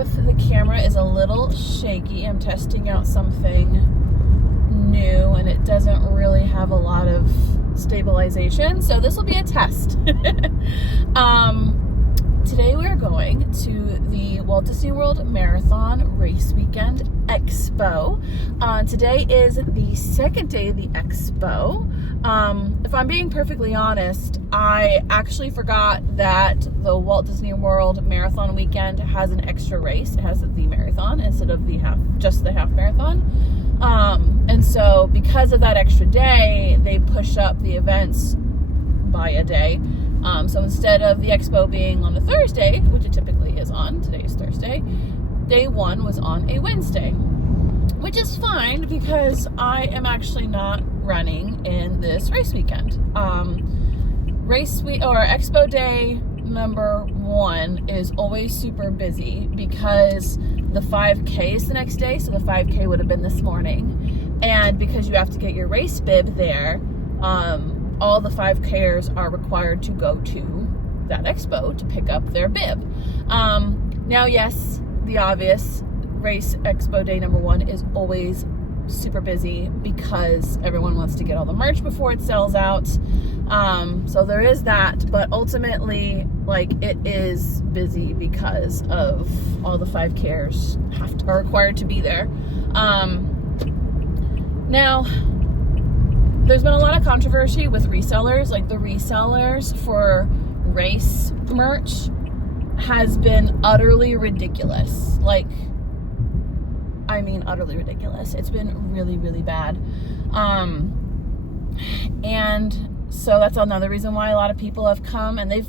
if the camera is a little shaky. I'm testing out something new and it doesn't really have a lot of stabilization, so this will be a test. Today we are going to the Walt Disney World Marathon Race Weekend Expo. Today is the second day of the Expo. If I'm being perfectly honest, I actually forgot that the Walt Disney World Marathon Weekend has an extra race. It has the marathon instead of just the half marathon. And so because of that extra day, they push up the events by a day. So instead of the Expo being on a Thursday, which it typically is on, today is Thursday, day one was on a Wednesday, which is fine because I am actually not running in this race weekend. Expo day number one is always super busy because the 5K is the next day, so the 5K would have been this morning, and because you have to get your race bib there, all the 5Kers are required to go to that expo to pick up their bib. Now, yes, the obvious, race expo day number one is always super busy because everyone wants to get all the merch before it sells out. So there is that, but ultimately, it is busy because of all the 5Kers are required to be there. Now, there's been a lot of controversy with resellers. The resellers for race merch has been utterly ridiculous. Utterly ridiculous. It's been really, really bad. And so that's another reason why a lot of people have come, and they've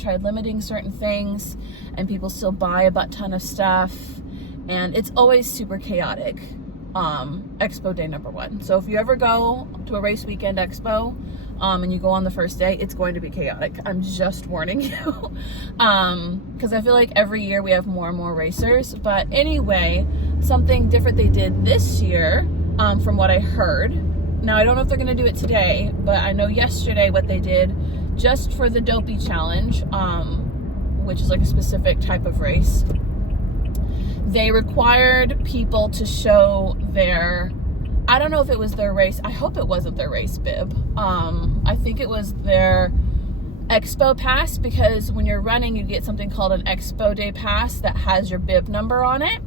tried limiting certain things, and people still buy a butt ton of stuff, and it's always super chaotic. Expo day number one. So if you ever go to a race weekend expo, and you go on the first day, it's going to be chaotic. I'm just warning you. Because I feel like every year we have more and more racers. But anyway, something different they did this year, from what I heard. Now, I don't know if they're going to do it today, but I know yesterday what they did, just for the Dopey Challenge, which is a specific type of race. They required people to show I don't know if it was their race. I hope it wasn't their race bib. I think it was their Expo Pass, because when you're running, you get something called an Expo Day Pass that has your bib number on it,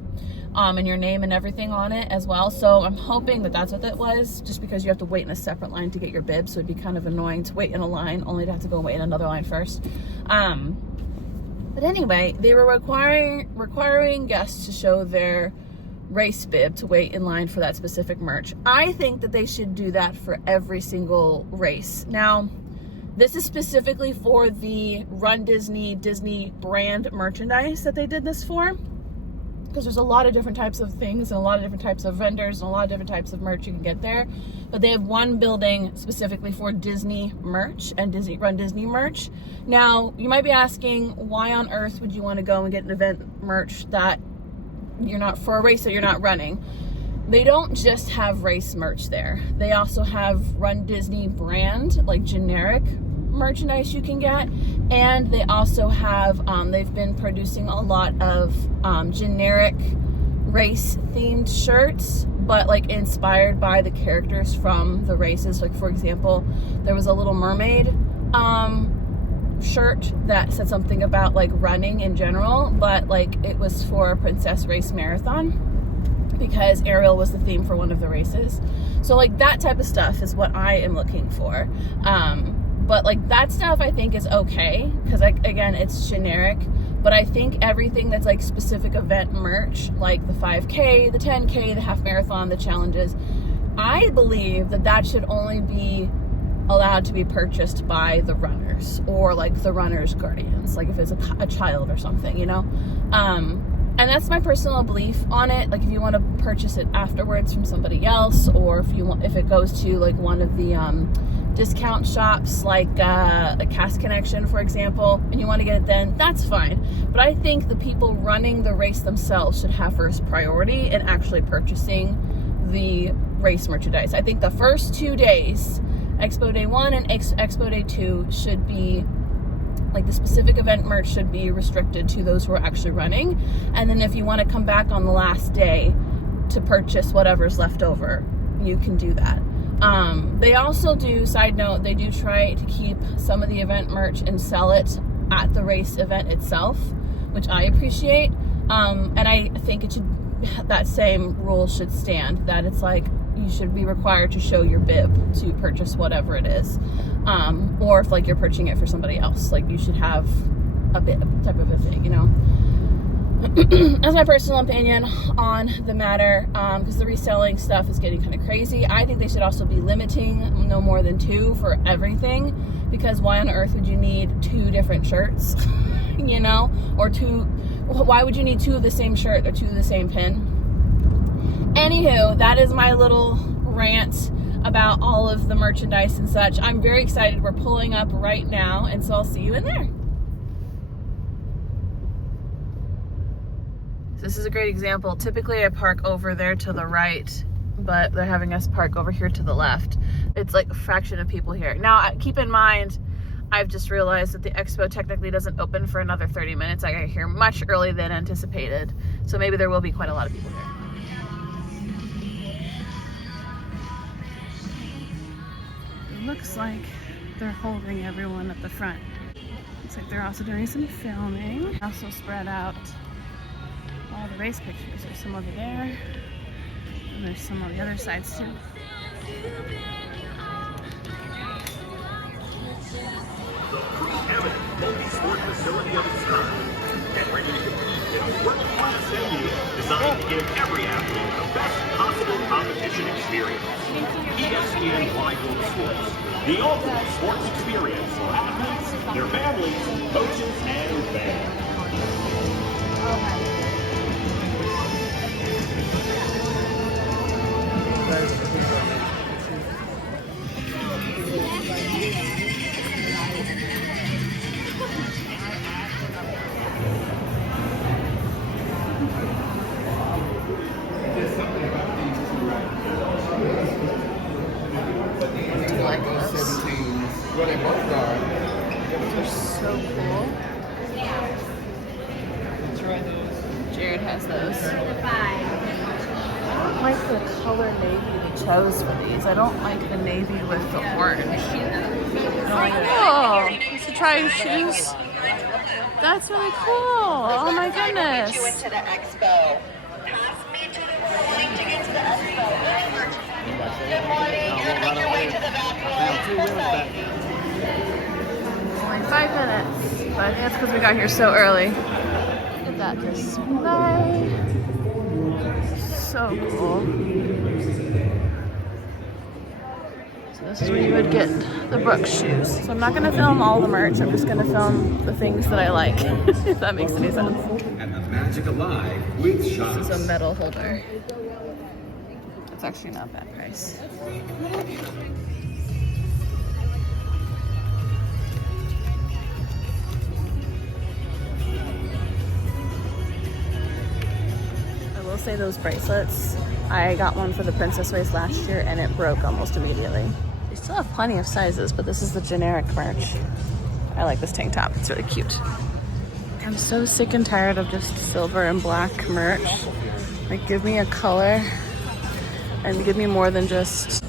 and your name and everything on it as well. So I'm hoping that that's what that was, just because you have to wait in a separate line to get your bib. So it'd be kind of annoying to wait in a line, only to have to go wait in another line first. But anyway, they were requiring guests to show their race bib to wait in line for that specific merch. I think that they should do that for every single race. Now, this is specifically for the Disney brand merchandise that they did this for, because there's a lot of different types of things and a lot of different types of vendors and a lot of different types of merch you can get there. But they have one building specifically for Disney merch and Disney merch. Now, you might be asking, why on earth would you want to go and get an event merch that you're not, for a race that you're not running? They don't just have race merch there. They also have Run Disney brand, generic merchandise you can get, and they also have they've been producing a lot of generic race themed shirts, but inspired by the characters from the races. For example, there was a Little Mermaid shirt that said something about running in general, but it was for a Princess Race Marathon because Ariel was the theme for one of the races. So that type of stuff is what I am looking for. But that stuff I think is okay, because again, it's generic. But I think everything that's specific event merch, the 5K, the 10K, the half marathon, the challenges, I believe that should only be allowed to be purchased by the runners, or the runner's guardians, if it's a child or something, and that's my personal belief on it. If you want to purchase it afterwards from somebody else, or if it goes to one of the discount shops, a Cast Connection, for example, and you want to get it then, that's fine. But I think the people running the race themselves should have first priority in actually purchasing the race merchandise. I think the first 2 days, Expo Day 1 and Expo Day 2, should be Like the specific event merch should be restricted to those who are actually running. And then if you want to come back on the last day to purchase whatever's left over, you can do that. They also do, side note, they do try to keep some of the event merch and sell it at the race event itself, which I appreciate. And I think it should, that same rule should stand, that it's like you should be required to show your bib to purchase whatever it is. Or if like you're purchasing it for somebody else, like you should have a bib type of a thing, you know. That's my personal opinion on the matter, because the reselling stuff is getting kind of crazy. I think they should also be limiting no more than 2 for everything, because why on earth would you need 2 different shirts? You know, or 2, why would you need 2 of the same shirt or 2 of the same pin? Anywho, that is my little rant about all of the merchandise and such. I'm very excited. We're pulling up right now, and so I'll see you in there. This is a great example. Typically I park over there to the right, but they're having us park over here to the left. It's like a fraction of people here. Now, keep in mind, I've just realized that the expo technically doesn't open for another 30 minutes. I got here much earlier than anticipated. So maybe there will be quite a lot of people here. It looks like they're holding everyone at the front. Looks like they're also doing some filming. Also spread out all the race pictures. There's some over there, and there's some on the other sides too. Multi-sport facility of its kind, and ready to compete in a world-class venue designed to give every athlete the best possible competition experience. ESPN Wide World of Sports, the ultimate sports experience for athletes, their families, coaches, and fans. Jared has those. I don't like the color navy they chose for these. I don't like the navy with the orange. Oh, you should try your shoes. That's really cool. Oh my goodness. To the expo. Pass me to the line to get to the expo. Good morning. You're on your way to the back line. Only 5 minutes, but I think that's because we got here so early. Look at that display. So cool. So this is where you would get the Brooks shoes. So I'm not going to film all the merch. I'm just going to film the things that I like, if that makes any sense. And the magic alive with shots. This is a metal holder. It's actually not that price. Say those bracelets, I got one for the princess race last year and it broke almost immediately. They still have plenty of sizes, but this is the generic merch. I like this tank top, it's really cute. I'm so sick and tired of just silver and black merch. Like, give me a color and give me more than just,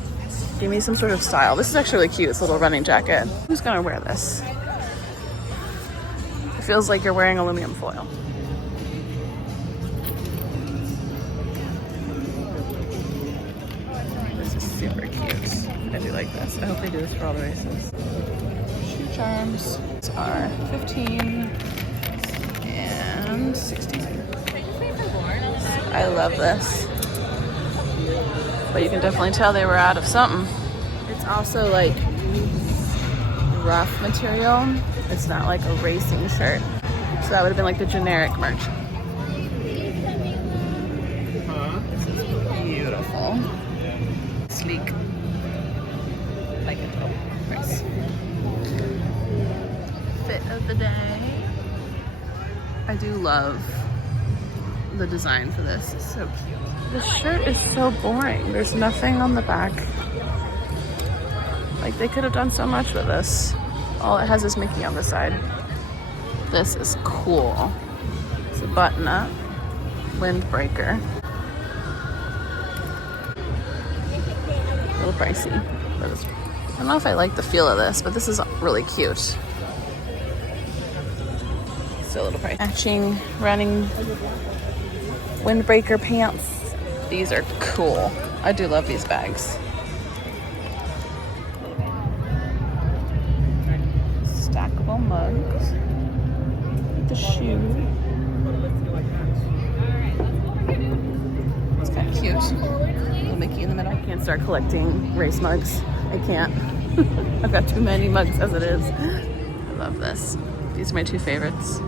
give me some sort of style. This is actually really cute, this little running jacket. Who's gonna wear this? It feels like you're wearing aluminum foil. Super cute. I do like this. I hope they do this for all the races. Shoe charms are 15 and 16. I love this. But you can definitely tell they were out of something. It's also like rough material. It's not like a racing shirt. So that would have been like the generic merch. This is beautiful. Sleek. Like it. Oh, nice. Fit of the day. I do love the design for this. It's so cute. The shirt is so boring. There's nothing on the back. Like, they could have done so much with this. All it has is Mickey on the side. This is cool. It's a button up windbreaker. A little pricey, but it's, I don't know if I like the feel of this, but this is really cute. Still a little pricey. Matching running windbreaker pants. These are cool. I do love these bags. Stackable mugs. The shoe. It's kind of cute. Little Mickey in the middle. I can't start collecting race mugs. I can't. I've got too many mugs as it is. I love this. These are my two favorites.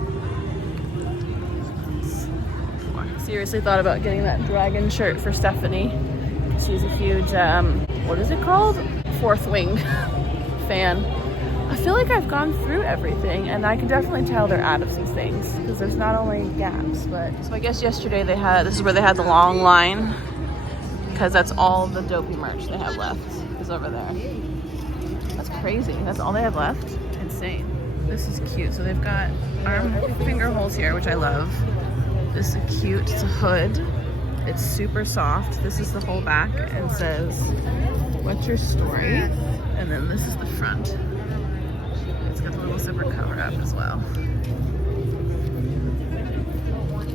Seriously thought about getting that dragon shirt for Stephanie. She's a huge, what is it called? Fourth Wing fan. I feel like I've gone through everything, and I can definitely tell they're out of some things because there's not only gaps, but so I guess yesterday they had, this is where they had the long line because that's all the dopey merch they have left is over there. That's crazy. That's all they have left. Insane. This is cute. So they've got arm finger holes here, which I love. This is cute. It's a hood. It's super soft. This is the whole back and says, "What's your story?" And then this is the front. It's got the little zipper cover up as well. What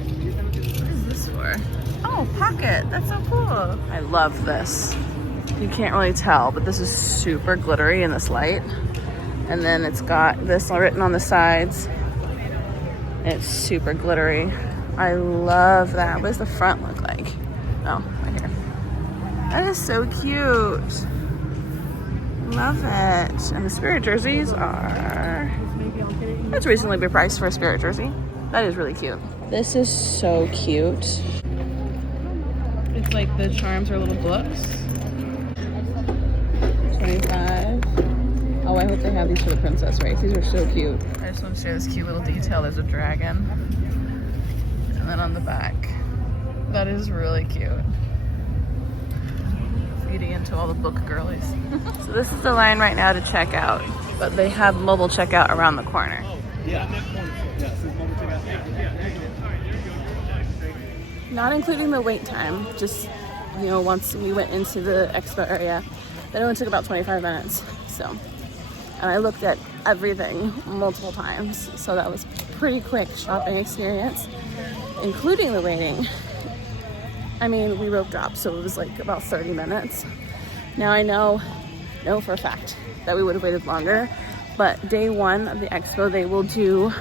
is this for? Oh, pocket. That's so cool. I love this. You can't really tell, but this is super glittery in this light. And then it's got this written on the sides. It's super glittery. I love that. What does the front look like? Oh, right here. That is so cute. Love it. And the Spirit jerseys are... That's reasonably priced for a Spirit jersey. That is really cute. This is so cute. It's like the charms are little books. 25. Oh, I hope they have these for the princess race. These are so cute. I just want to show this cute little detail. There's a dragon. And then on the back. That is really cute. Feeding into all the book girlies. So this is the line right now to check out. But they have mobile checkout around the corner. Not including the wait time. Just, you know, once we went into the expo area, that only took about 25 minutes. So, and I looked at everything multiple times. So that was pretty quick shopping experience, including the waiting. I mean, we rope dropped, so it was like about 30 minutes. Now I know for a fact that we would have waited longer, but day one of the expo, they will do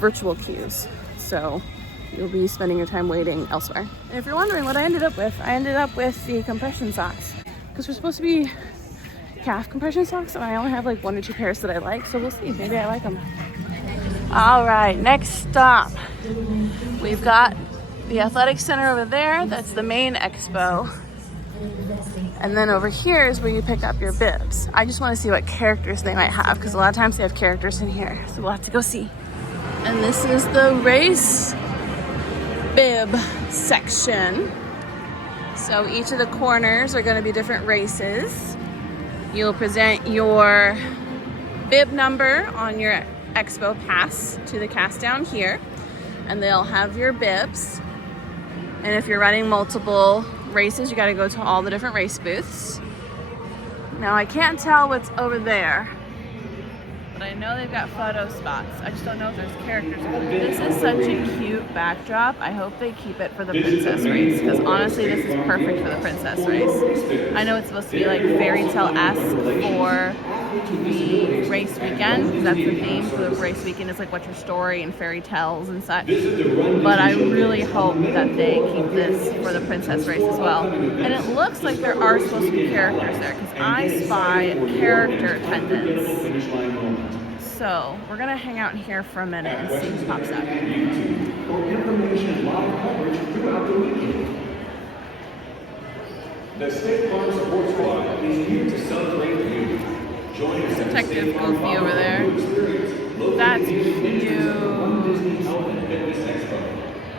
virtual queues. So you'll be spending your time waiting elsewhere. And if you're wondering what I ended up with the compression socks, because we're supposed to be calf compression socks, and I only have like 1 or 2 pairs that I like, so we'll see. Maybe I like them. All right, next stop. We've got the athletic center over there. That's the main expo. And then over here is where you pick up your bibs. I just want to see what characters they might have, because a lot of times they have characters in here. So we'll have to go see. And this is the race bib section. So each of the corners are going to be different races. You'll present your bib number on your expo pass to the cast down here, and they'll have your bibs. And if you're running multiple races, you got to go to all the different race booths. Now I can't tell what's over there, but I know they've got photo spots. I just don't know if there's characters. This is such a cute backdrop. I hope they keep it for the princess race, because honestly this is perfect for the princess race. I know it's supposed to be like fairy tale-esque for the race weekend, because that's the theme for the race weekend, is like what's your story and fairy tales and such. But I really hope that they keep this for the princess race as well. And it looks like there are supposed to be characters there, because I spy character attendants. So we're gonna hang out in here for a minute and see who pops up. For information and live coverage throughout the weekend. The State Farm Support Squad is here to celebrate you. Join us Detective Goofy over there. That's cute.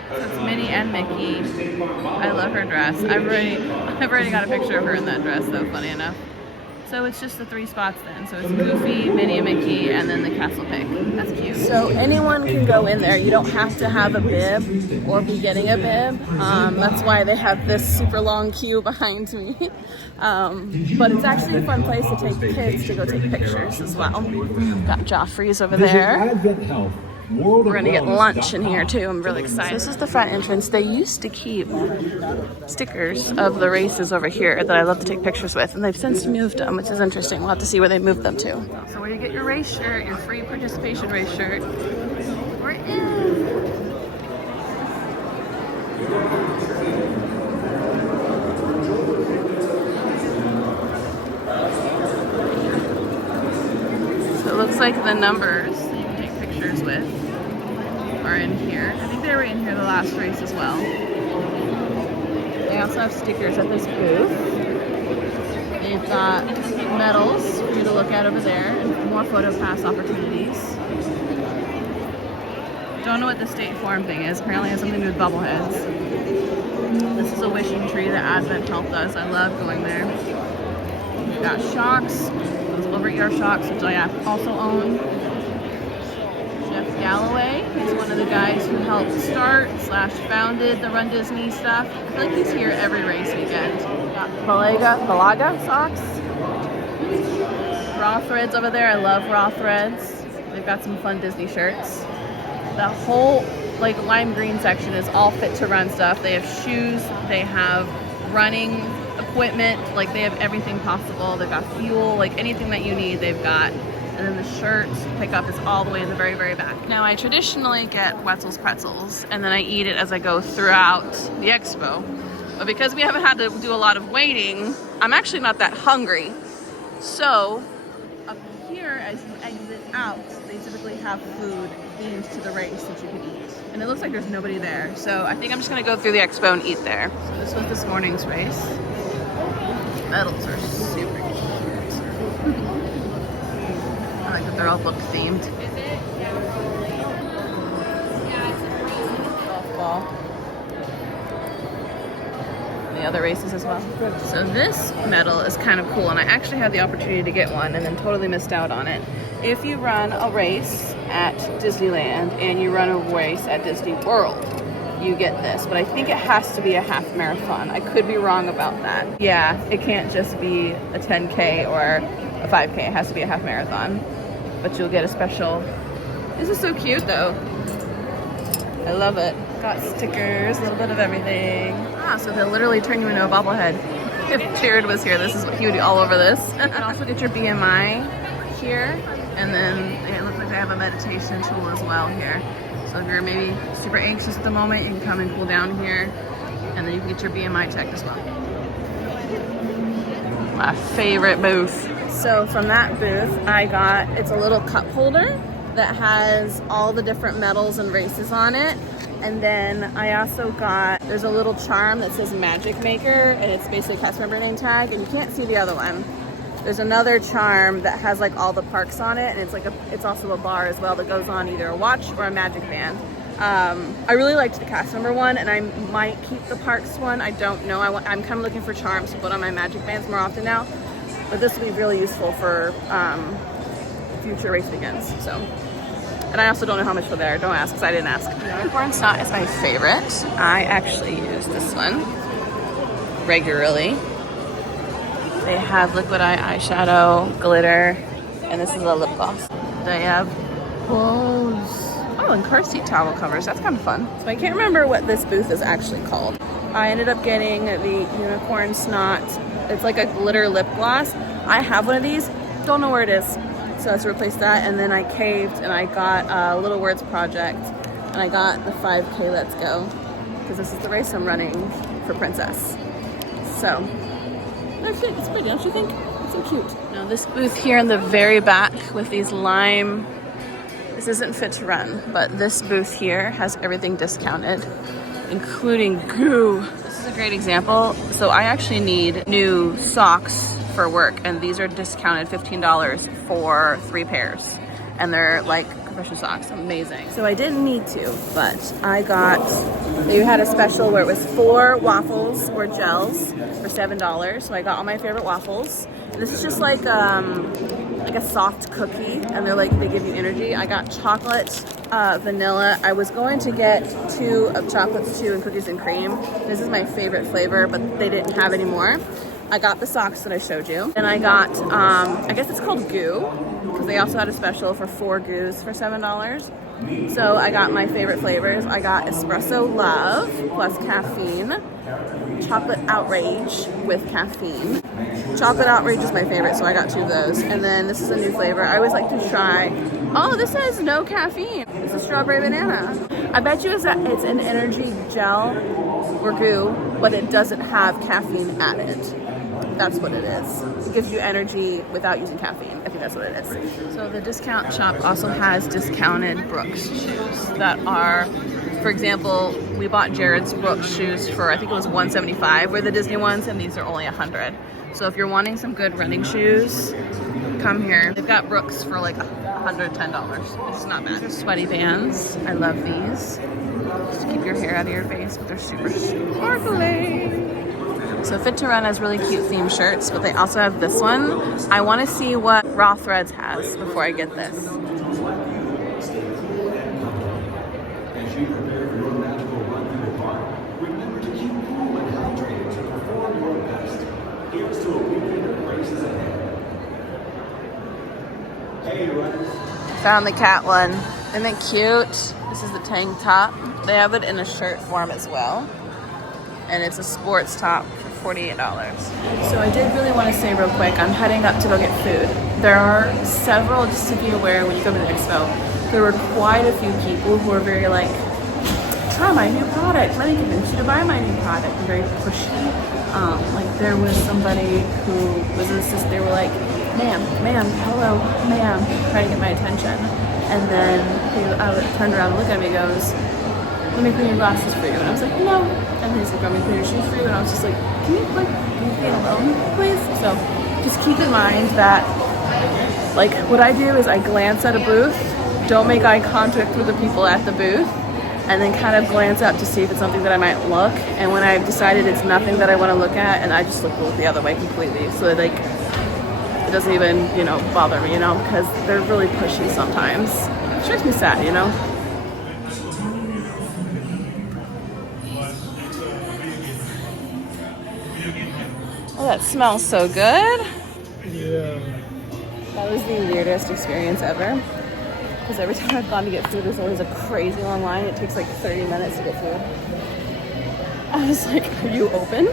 That's Minnie and Mickey. I love her dress. I've already got a picture of her in that dress though, funny enough. So it's just the 3 spots then. So it's Goofy, Minnie and Mickey, and then the Castle Pig. That's cute. So anyone can go in there. You don't have to have a bib or be getting a bib. That's why they have this super long queue behind me. But it's actually a fun place to take kids to go take pictures as well. Got Joffrey's over there. We're gonna get lunch in here too. I'm really excited. So this is the front entrance. They used to keep stickers of the races over here that I love to take pictures with, and they've since moved them, which is interesting. We'll have to see where they moved them to. So where you get your race shirt, your free participation race shirt, we're in. So it looks like the numbers that you can take pictures with are in here. I think they were in here the last race as well. They also have stickers at this booth. They've got medals for you to look at over there and more photo pass opportunities. Don't know what the State Farm thing is. Apparently it has something to do with bobbleheads. This is a wishing tree that Advent helped us. I love going there. We've got shocks, those over-ear shocks, which I also own. Jeff Galloway, he's one of the guys who helped start / founded the Run Disney stuff. I feel like he's here every race weekend. Got Balaga socks. Raw Threads over there. I love Raw Threads. They've got some fun Disney shirts. The whole like lime green section is all fit to run stuff. They have shoes, they have running equipment, like they have everything possible. They've got fuel, like anything that you need, they've got. And then the shirt pickup is all the way in the very, very back. Now I traditionally get Wetzel's Pretzels and then I eat it as I go throughout the expo. But because we haven't had to do a lot of waiting, I'm actually not that hungry. So up here, as you exit out, they typically have food themed to the race that you can eat. And it looks like there's nobody there. So I think I'm just gonna go through the expo and eat there. So this was this morning's race. Medals are super cute. I like that they're all book themed. Is it? Yeah. Yeah, it's softball. And the other races as well. So this medal is kind of cool, and I actually had the opportunity to get one and then totally missed out on it. If you run a race at Disneyland and you run a race at Disney World, you get this, but I think it has to be a half marathon. I could be wrong about that. Yeah, it can't just be a 10K or a 5K. It has to be a half marathon, but you'll get a special. This is so cute though. I love it. Got stickers, a little bit of everything. Ah, so they'll literally turn you into a bobblehead. If Jared was here, this is what he would be all over this. You can also get your BMI here, and then it looks like they have a meditation tool as well here. So if you're maybe super anxious at the moment, you can come and cool down here, and then you can get your BMI checked as well. My favorite booth. So from that booth, I got, it's a little cup holder that has all the different medals and races on it. And then I also got, there's a little charm that says Magic Maker, and it's basically a cast member name tag, and you can't see the other one. There's another charm that has like all the parks on it, and it's like it's also a bar as well that goes on either a watch or a magic band. I really liked the cast member one, and I might keep the parks one. I don't know. I'm kind of looking for charms to put on my magic bands more often now, but this will be really useful for future race weekends. So, and I also don't know how much for there. Don't ask, because I didn't ask. Unicorn Snot is my favorite. I actually use this one regularly. They have liquid eye eyeshadow, glitter, and this is a lip gloss. They have clothes. Oh, and car seat towel covers. That's kind of fun. So I can't remember what this booth is actually called. I ended up getting the Unicorn Snot. It's like a glitter lip gloss. I have one of these. Don't know where it is. So I have to replace that. And then I caved and I got a Little Words Project. And I got the 5K Let's Go. Because this is the race I'm running for Princess. So actually, it's pretty, don't you think? It's so cute. Now this booth here in the very back with these lime, this isn't fit to run, but this booth here has everything discounted, including goo. This is a great example. So I actually need new socks for work, and these are discounted $15 for 3 pairs. And they're like pressure socks, amazing. So I didn't need to, but they had a special where it was 4 waffles or gels for $7. So I got all my favorite waffles. This is just like a soft cookie, and they give you energy. I got chocolate, vanilla. I was going to get 2 of chocolates too and cookies and cream. This is my favorite flavor, but they didn't have any more. I got the socks that I showed you. And I got, I guess it's called goo, because they also had a special for 4 goos for $7. So I got my favorite flavors. I got espresso love plus caffeine, chocolate outrage with caffeine. Chocolate outrage is my favorite, so I got 2 of those. And then this is a new flavor. I always like to try. Oh, this says no caffeine. This is strawberry banana. I bet you it's an energy gel or goo, but it doesn't have caffeine added. That's what it is. It gives you energy without using caffeine. I think that's what it is. So the discount shop also has discounted Brooks shoes that are, for example, we bought Jared's Brooks shoes for, I think it was $175 were the Disney ones, and these are only $100. So if you're wanting some good running shoes, come here. They've got Brooks for like $110. It's not bad. These are sweaty bands. I love these. Just to keep your hair out of your face, but they're super sparkly. So Fit to Run has really cute themed shirts, but they also have this one. I want to see what Raw Threads has before I get this. Found the cat one. Isn't it cute? This is the tank top. They have it in a shirt form as well. And it's a sports top for $48. So I did really want to say real quick, I'm heading up to go get food. There are several, just to be aware when you go to the expo, there were quite a few people who were very like, try my new product, let me convince you to buy my new product, and very pushy. Like there was somebody who was an assistant, they were like, ma'am, hello, ma'am, trying to get my attention. And then I turned around and looked at me and goes, let me clean your glasses for you. And I was like, no. And he's like, let me clean your shoes for you. And I was just like, can you be alone, please? So just keep in mind that, like, what I do is I glance at a booth, don't make eye contact with the people at the booth, and then kind of glance up to see if it's something that I might look. And when I've decided it's nothing that I want to look at, and I just look the other way completely. So that, like, it doesn't even, bother me, because they're really pushy sometimes. It makes me sad, Oh, that smells so good. Yeah. That was the weirdest experience ever. Because every time I've gone to get food, there's always a crazy long line. It takes like 30 minutes to get food. I was like, are you open?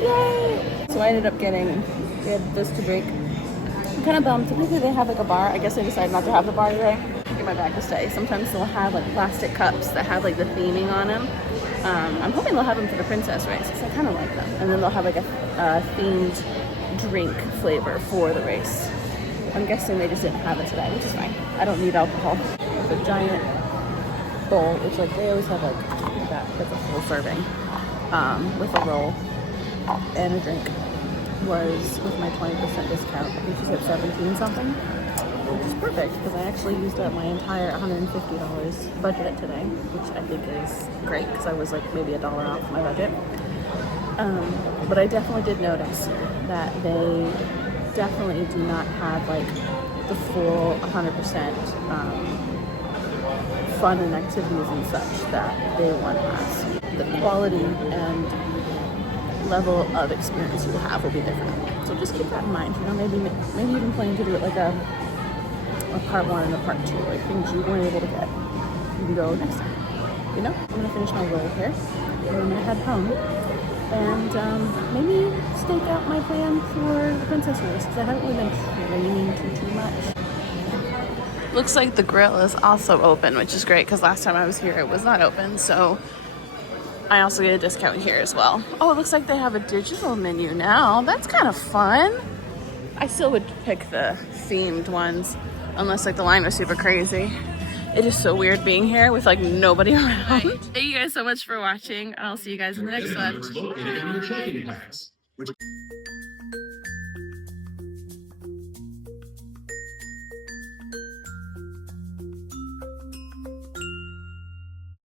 Yay! So I ended up we had this to drink. I'm kind of bummed. Typically they have like a bar. I guess I decided not to have the bar today. Get my bag to stay. Sometimes they'll have like plastic cups that have like the theming on them. I'm hoping they'll have them for the princess race because I kind of like them. And then they'll have like a themed drink flavor for the race. I'm guessing they just didn't have it today, which is fine. I don't need alcohol. The giant bowl, which like they always have like that's a full serving with a roll and a drink, was with my 20% discount. I think she said 17 something, which is perfect because I actually used up my entire $150 budget today, which I think is great because I was like maybe $1 off my budget. But I definitely did notice that they definitely do not have like the full 100% fun and activities and such that day one has. The quality and level of experience you will have will be different. So just keep that in mind. Maybe even plan to do it like a part one and a part two, like things you weren't able to get. You can go next time. I'm gonna finish my roll here, and I'm gonna head home and maybe stake out my plan for the princess race because I haven't really been training too much. Looks like the grill is also open, which is great because last time I was here it was not open, so I also get a discount here as well. Oh, it looks like they have a digital menu now. That's kind of fun. I still would pick the themed ones unless like the line was super crazy. It is so weird being here with like nobody around. Thank you guys so much for watching, and I'll see you guys in the next one.